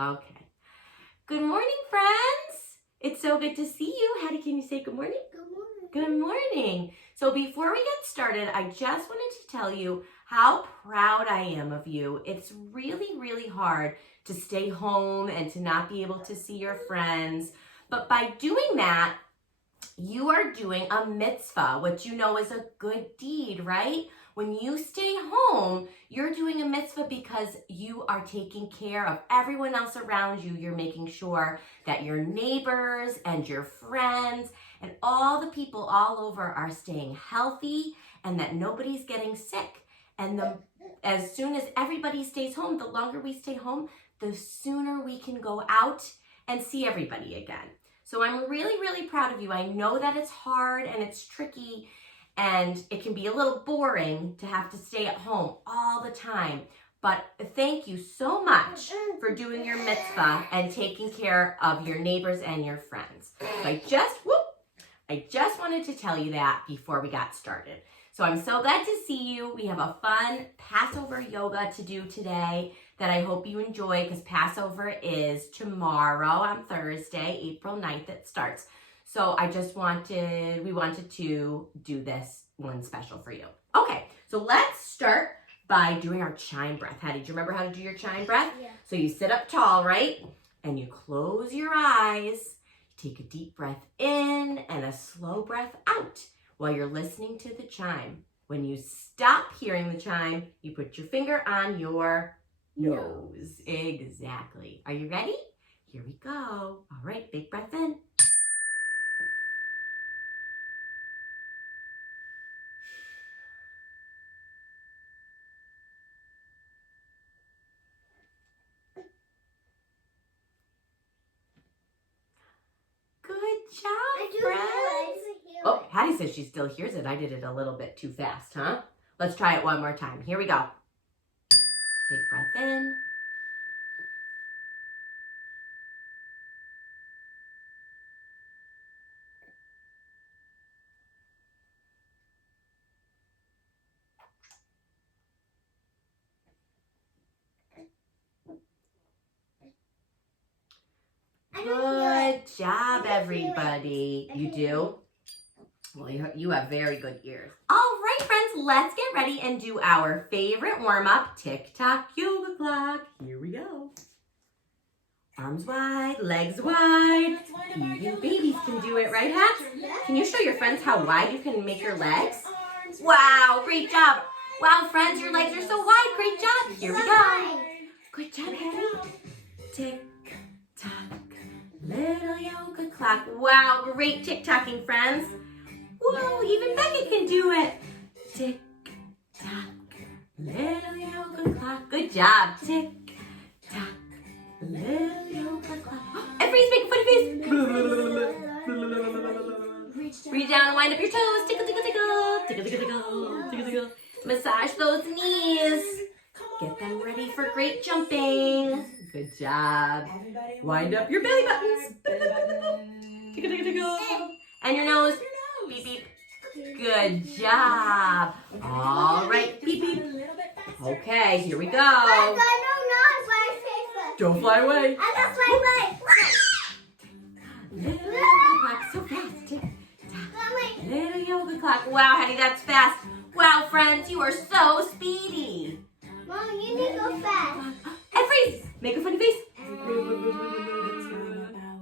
Okay. Good morning, friends. It's so good to see you. Hattie, can you say good morning? Good morning. Good morning. So before we get started, I just wanted to tell you how proud I am of you. It's really, really hard to stay home and to not be able to see your friends. But by doing that, you are doing a mitzvah, which you know is a good deed, right? When you stay home, you're doing a mitzvah because you are taking care of everyone else around you. You're making sure that your neighbors and your friends and all the people all over are staying healthy and that nobody's getting sick. And as soon as everybody stays home, the longer we stay home, the sooner we can go out and see everybody again. So I'm really, really proud of you. I know that it's hard and it's tricky and it can be a little boring to have to stay at home all the time. But thank you so much for doing your mitzvah and taking care of your neighbors and your friends. So I just wanted to tell you that before we got started. So I'm so glad to see you. We have a fun Passover yoga to do today that I hope you enjoy because Passover is tomorrow on Thursday, April 9th it starts. So we wanted to do this one special for you. Okay, so let's start by doing our chime breath. Hattie, do you remember how to do your chime breath? Yeah. So you sit up tall, right? And you close your eyes. Take a deep breath in and a slow breath out while you're listening to the chime. When you stop hearing the chime, you put your finger on your nose. Exactly. Are you ready? Here we go. All right, big breath in. Good job, friends. Oh, Hattie says she still hears it. I did it a little bit too fast, huh? Let's try it one more time. Here we go. Big breath in. Good job, everybody. You do? Well, you have very good ears. All right, friends, let's get ready and do our favorite warm-up, tick-tock yoga clock. Here we go. Arms wide, legs wide. Even babies can do it, right, Hats? Can you show your friends how wide you can make your legs? Wow, great job. Wow, friends, your legs are so wide. Great job. Here we go. Good job, Hattie. Tick-tock, little yoga clock. Wow, great tick-tocking, friends. Whoa, even Beckett can do it. Tick-tock, little yoga clock. Good job. Tick-tock, little yoga clock. Everybody's making funny face. Reach down and wind up your toes. Tickle, tickle, tickle. Tickle, tickle, tickle. Tickle, tickle. Massage those knees. Get them ready for great jumping. Good job. Wind up your belly buttons. Tickle, tickle, tickle. And your nose. Beep, beep. Good job. All right, beep, beep. Okay, here we go. Don't fly away. I got fly away. Little yoga clock, so fast. Tick, tock. Little yoga clock. Wow, Hattie, that's fast. Wow, friends, you are so speedy. Mom, you need to go fast. And freeze. Make a funny face.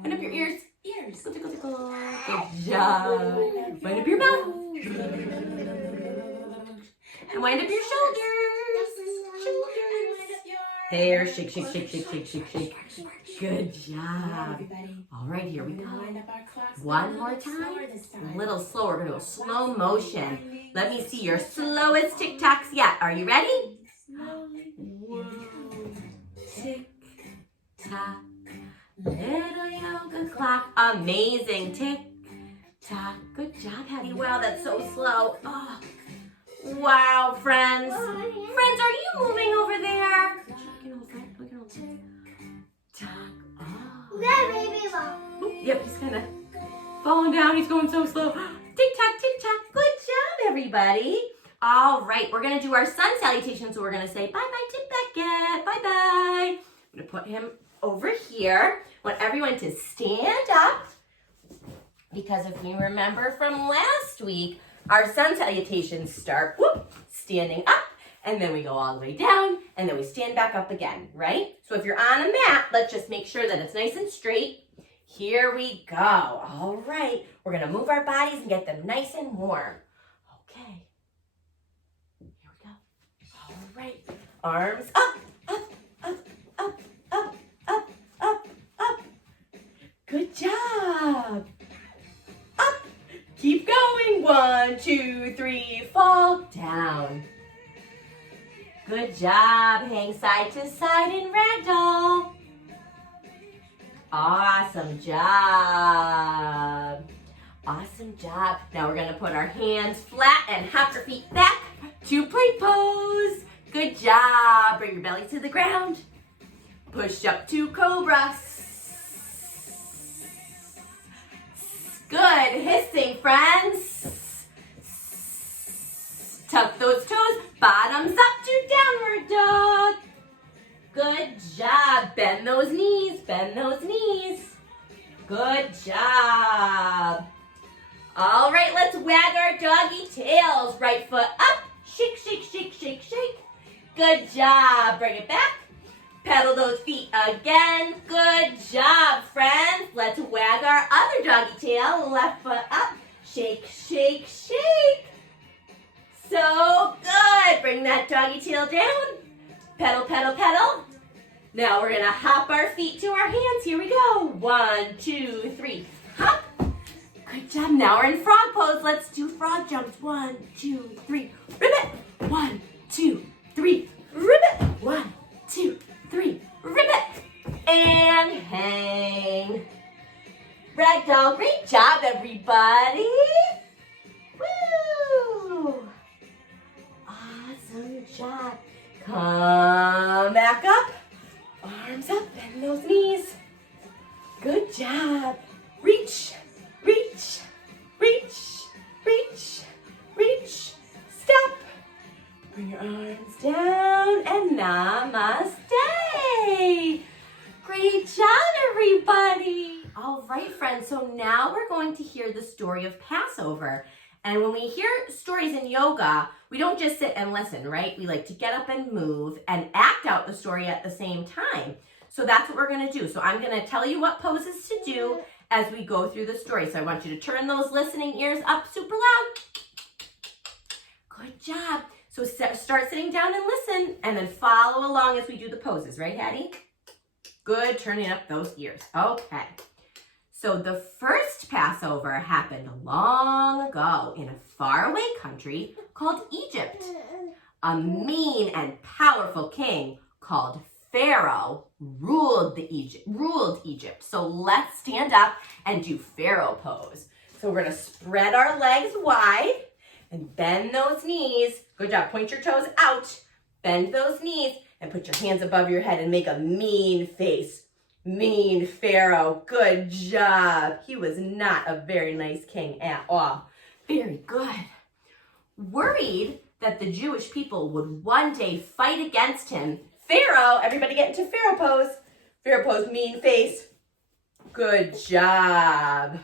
Wind up your ears. Tickle, tickle, tickle. Good job. Wind up your mouth. And wind up your shoulders. Hair, shake, shake, shake, shake, shake, shake, shake. Good job. All right, here we go. One more time. A little slower. We're going to go slow motion. Let me see your slowest tick-tocks yet. Are you ready? Whoa. Tick-tock. Little yoga clock. Amazing. Tick-tock. Good job, Hattie. Wow, that's so slow. Oh. Wow, friends. Friends, are you moving over there? Yep, he's kind of falling down. He's going so slow. Tick-tock, tick-tock. Good job, everybody. All right, we're going to do our sun salutation. So we're going to say bye-bye to Beckett. Bye-bye. I'm going to put him over here. I want everyone to stand up because if you remember from last week, our sun salutations start standing up and then we go all the way down and then we stand back up again, right? So if you're on a mat, let's just make sure that it's nice and straight. Here we go. All right. We're going to move our bodies and get them nice and warm. Okay. Here we go. All right. Arms up, up, up, up, up, up, up, up. Good job. Up. Keep going. 1, 2, 3, fall down. Good job. Hang side to side in ragdoll. Awesome job. Awesome job. Now we're going to put our hands flat and hop our feet back to plank pose. Good job. Bring your belly to the ground. Push up to cobra. Good. Hissing, friends. Tuck those toes. Bottoms up to downward dog. Good job. Bend those knees. Bend those knees. Good job. All right, let's wag our doggy tails. Right foot up. Shake, shake, shake, shake, shake. Good job. Bring it back. Pedal those feet again. Good job, friends. Let's wag our other doggy tail. Left foot up. Shake, shake, shake. So good. Bring that doggy tail down. Pedal, pedal, pedal. Now we're going to hop our feet to our hands. Here we go. 1, 2, 3. Hop. Good job. Now we're in frog pose. Let's do frog jumps. 1, 2, 3. Ribbit. 1, 2, 3. Ribbit. 1, 2, 3. Ribbit. And hang. Ragdoll. Great job, everybody. Woo. Awesome job. Come back up. Arms up, bend those knees. Good job. Reach, reach, reach, reach, reach. Stop. Bring your arms down and namaste. Great job, everybody. All right, friends. So now we're going to hear the story of Passover. And when we hear stories in yoga, we don't just sit and listen, right? We like to get up and move and act out the story at the same time. So that's what we're going to do. So I'm going to tell you what poses to do as we go through the story. So I want you to turn those listening ears up super loud. Good job. So start sitting down and listen and then follow along as we do the poses, right, Hattie? Good, turning up those ears. Okay. So the first Passover happened long ago in a faraway country called Egypt. A mean and powerful king called Pharaoh ruled Egypt. So let's stand up and do Pharaoh pose. So we're going to spread our legs wide and bend those knees. Good job. Point your toes out. Bend those knees and put your hands above your head and make a mean face. Mean Pharaoh. Good job. He was not a very nice king at all. Very good. Worried that the Jewish people would one day fight against him, Pharaoh, everybody get into Pharaoh pose. Pharaoh pose, mean face. Good job.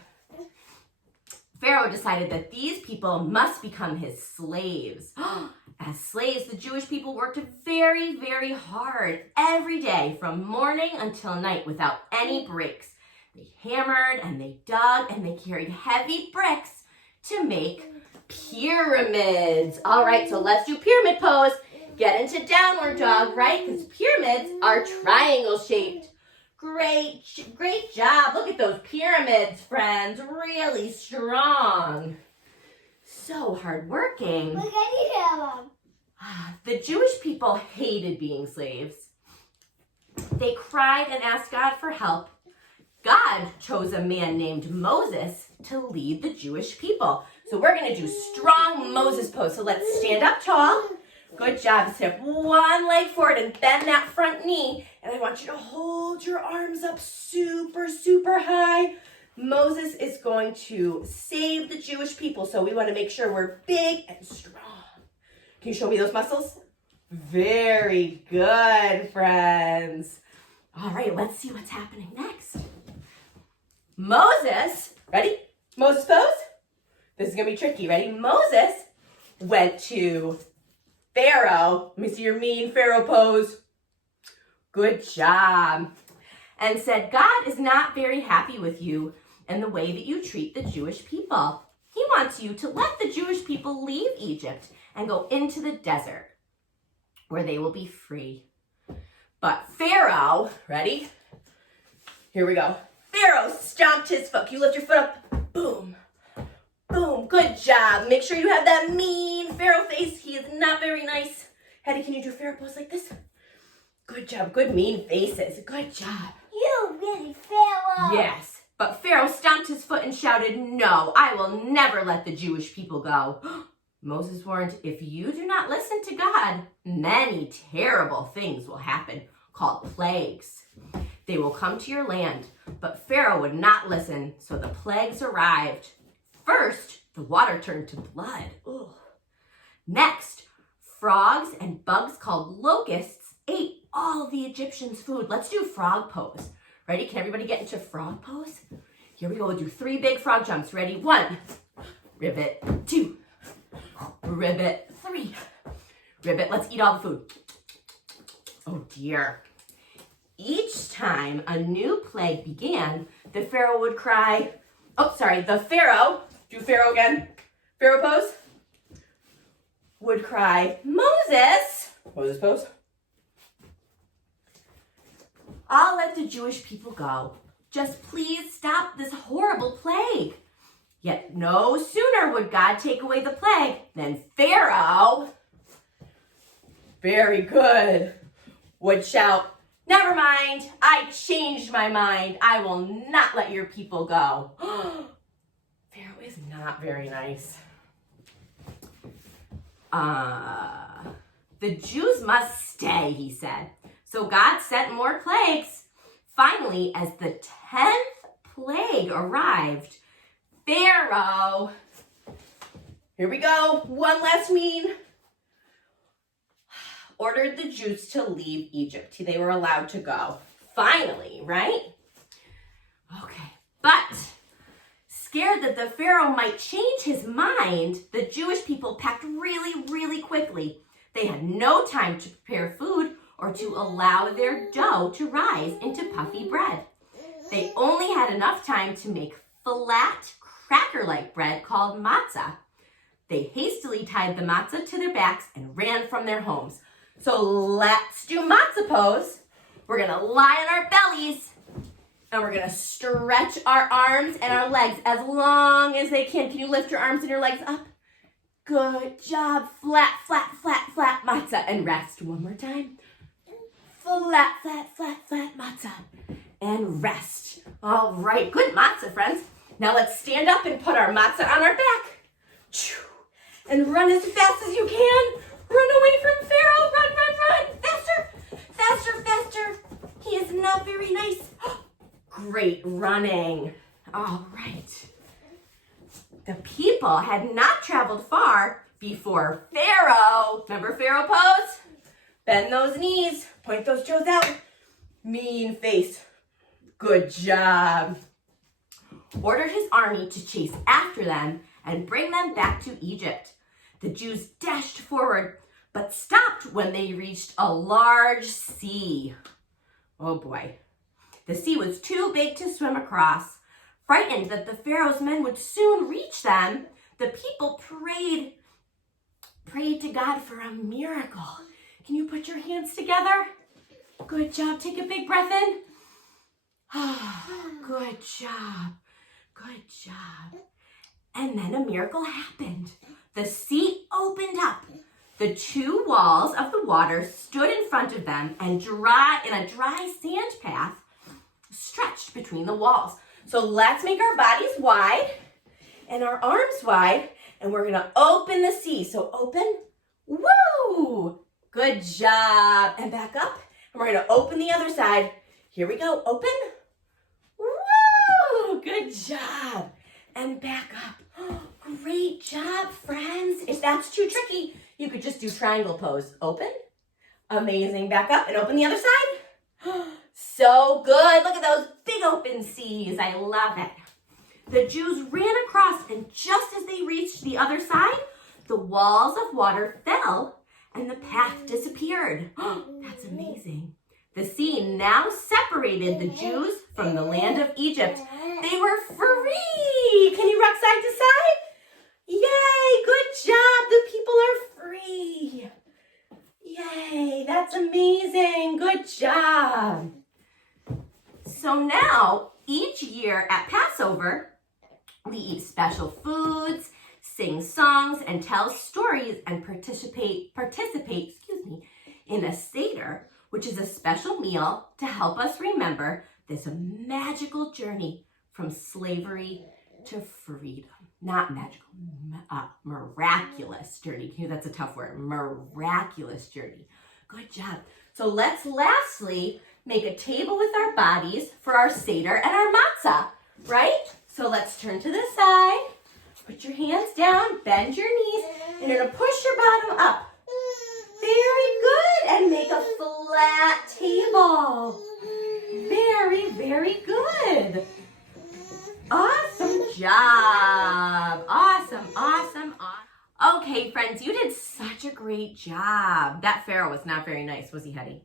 Pharaoh decided that these people must become his slaves. As slaves, the Jewish people worked very, very hard every day from morning until night without any breaks. They hammered and they dug and they carried heavy bricks to make pyramids. All right, so let's do pyramid pose. Get into downward dog, right? Because pyramids are triangle shaped. Great job. Look at those pyramids, friends. Really strong. So hardworking. Look at him. The Jewish people hated being slaves. They cried and asked God for help. God chose a man named Moses to lead the Jewish people. So we're going to do strong Moses pose. So let's stand up tall. Good job. Step one leg forward and bend that front knee. And I want you to hold your arms up super, super high. Moses is going to save the Jewish people. So we want to make sure we're big and strong. Can you show me those muscles? Very good, friends. All right, let's see what's happening next. Moses, ready? Moses pose. This is gonna be tricky, ready? Moses went to Pharaoh. Let me see your mean Pharaoh pose. Good job. And said, God is not very happy with you and the way that you treat the Jewish people. He wants you to let the Jewish people leave Egypt and go into the desert where they will be free. But Pharaoh, ready? Here we go. Pharaoh stomped his foot. Can you lift your foot up? Boom. Boom. Good job. Make sure you have that mean Pharaoh face. He is not very nice. Hetty, can you do Pharaoh pose like this? Good job. Good mean faces. Good job. You really Pharaoh. Yes. But Pharaoh stomped his foot and shouted, "No, I will never let the Jewish people go." Moses warned, if you do not listen to God, many terrible things will happen, called plagues. They will come to your land, but Pharaoh would not listen, so the plagues arrived. First, the water turned to blood. Ugh. Next, frogs and bugs called locusts ate all the Egyptians' food. Let's do frog pose. Ready? Can everybody get into frog pose? Here we go. We'll do 3 big frog jumps. Ready? 1, ribbit, 2, ribbit, 3, ribbit. Let's eat all the food. Oh dear. Each time a new plague began, the Pharaoh would cry, the Pharaoh, do Pharaoh again, Pharaoh pose, would cry, Moses pose, I'll let the Jewish people go. Just please stop this horrible plague. Yet no sooner would God take away the plague than Pharaoh, very good, would shout, never mind, I changed my mind. I will not let your people go. Pharaoh is not very nice. The Jews must stay, he said. So God sent more plagues. Finally, as the 10th plague arrived, Pharaoh, here we go, one last mean, ordered the Jews to leave Egypt. They were allowed to go. Finally, right? Okay, but scared that the Pharaoh might change his mind, the Jewish people packed really, really quickly. They had no time to prepare food or to allow their dough to rise into puffy bread. They only had enough time to make flat, cracker-like bread called matzah. They hastily tied the matzah to their backs and ran from their homes. So let's do matzah pose. We're gonna lie on our bellies and we're gonna stretch our arms and our legs as long as they can. Can you lift your arms and your legs up? Good job. Flat, flat, flat, flat matzah. And rest. One more time. Flat, flat, flat, flat matzah. And rest. All right. Good matzah, friends. Now let's stand up and put our matzah on our back. And run as fast as you can. Run away from Pharaoh. Run, run, run. Faster, faster, faster. He is not very nice. Great running. All right. The people had not traveled far before Pharaoh. Remember Pharaoh pose? Bend those knees. Point those toes out. Mean face. Good job. Ordered his army to chase after them and bring them back to Egypt. The Jews dashed forward, but stopped when they reached a large sea. Oh boy. The sea was too big to swim across. Frightened that the Pharaoh's men would soon reach them, the people prayed to God for a miracle. Can you put your hands together? Good job. Take a big breath in. Good job. Good job. And then a miracle happened. The sea opened up. The 2 walls of the water stood in front of them and in a dry sand path stretched between the walls. So let's make our bodies wide and our arms wide, and we're gonna open the sea. So open, woo! Good job. And back up, and we're gonna open the other side. Here we go, open, woo! Good job. And back up. Great job, friends. If that's too tricky, you could just do triangle pose. Open, amazing, back up, and open the other side. So good. Look at those big open seas. I love it. The Jews ran across, and just as they reached the other side, the walls of water fell and the path disappeared. That's amazing. The sea now separated the Jews from the land of Egypt. They were free. Can you rock side to side? Yay, good job. The people are free. Yay, that's amazing. Good job. So now, each year at Passover, we eat special foods, sing songs, and tell stories and participate, in a Seder, which is a special meal to help us remember this magical journey from slavery to freedom. Not magical, miraculous journey. That's a tough word. Miraculous journey. Good job. So let's lastly make a table with our bodies for our Seder and our matzah, right? So let's turn to the side. Put your hands down, bend your knees, and you're going to push your bottom up. Very good. And make a flat table. Very, very good. Awesome job. Awesome, awesome, awesome. Okay, friends, you did such a great job. That Pharaoh was not very nice, was he, Hetty?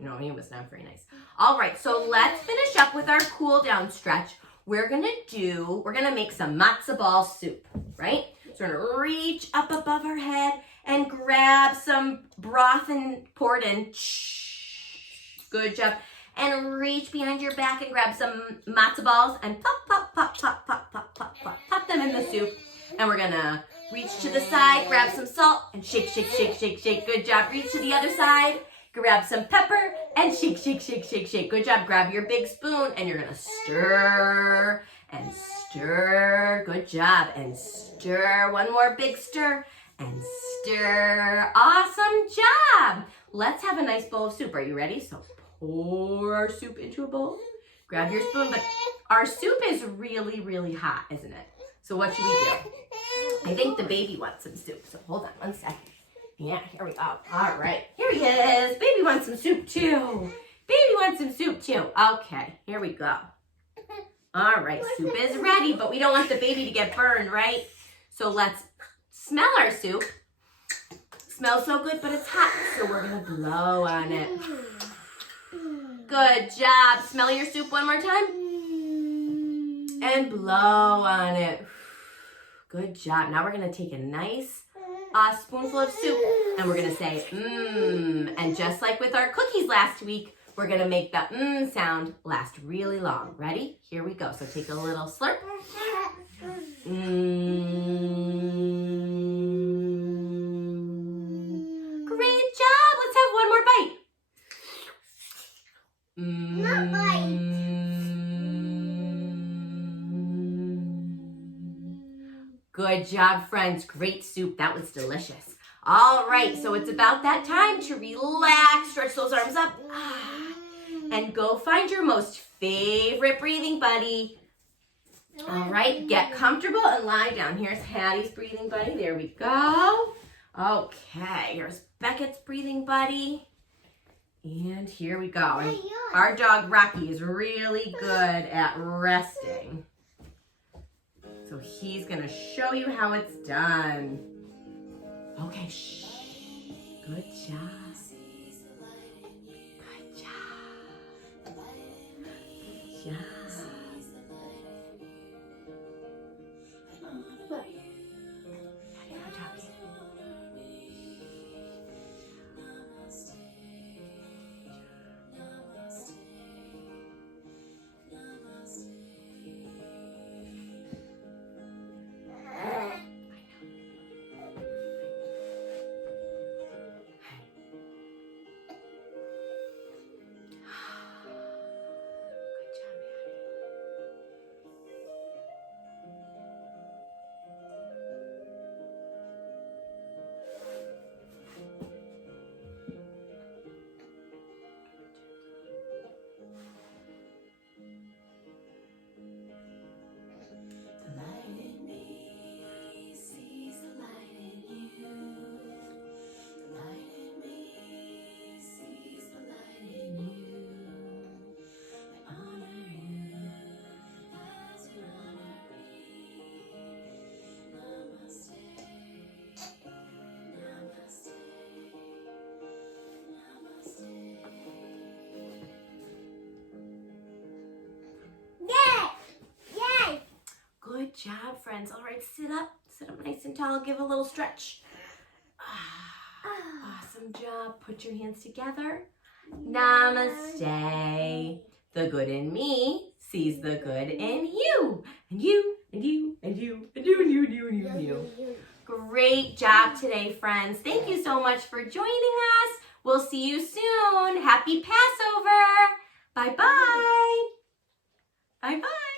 No, he was not very nice. All right, so let's finish up with our cool down stretch. We're gonna make some matzo ball soup, right? So we're gonna reach up above our head and grab some broth and pour it in. Good job. And reach behind your back and grab some matzo balls and pop, pop, pop, pop, pop, pop, pop, pop, pop them in the soup. And we're gonna reach to the side, grab some salt, and shake, shake, shake, shake, shake. Good job. Reach to the other side, grab some pepper, and shake, shake, shake, shake, shake. Good job. Grab your big spoon, and you're gonna stir and stir. Good job. And stir. One more big stir, and stir. Awesome job. Let's have a nice bowl of soup. Are you ready? So pour our soup into a bowl. Grab your spoon, but our soup is really, really hot, isn't it? So what should we do? I think the baby wants some soup, so hold on one second. Yeah, here we go. All right, here he is. Baby wants some soup too. Baby wants some soup too. Okay, here we go. All right, soup is ready, but we don't want the baby to get burned, right? So let's smell our soup. Smells so good, but it's hot, so we're gonna blow on it. Good job. Smell your soup one more time. And blow on it. Good job. Now we're going to take a nice spoonful of soup and we're going to say, mmm. And just like with our cookies last week, we're going to make the mmm sound last really long. Ready? Here we go. So take a little slurp. Mmm. Great job. Let's have one more bite. Not bite. Good job, friends. Great soup. That was delicious. All right, so it's about that time to relax. Stretch those arms up. And go find your most favorite breathing buddy. All right, get comfortable and lie down. Here's Hattie's breathing buddy. There we go. Okay, here's Beckett's breathing buddy. And here we go. And our dog Rocky is really good at resting. So he's going to show you how it's done. Okay, shh. Good job. Good job. Good job. job, friends. All right, sit up nice and tall. Give a little stretch. Awesome job. Put your hands together. Namaste. The good in me sees the good in you. And you, and you, and you, and you, and you, and you, and you, and you. Great job today, friends. Thank you so much for joining us. We'll see you soon. Happy Passover. Bye-bye. Bye-bye.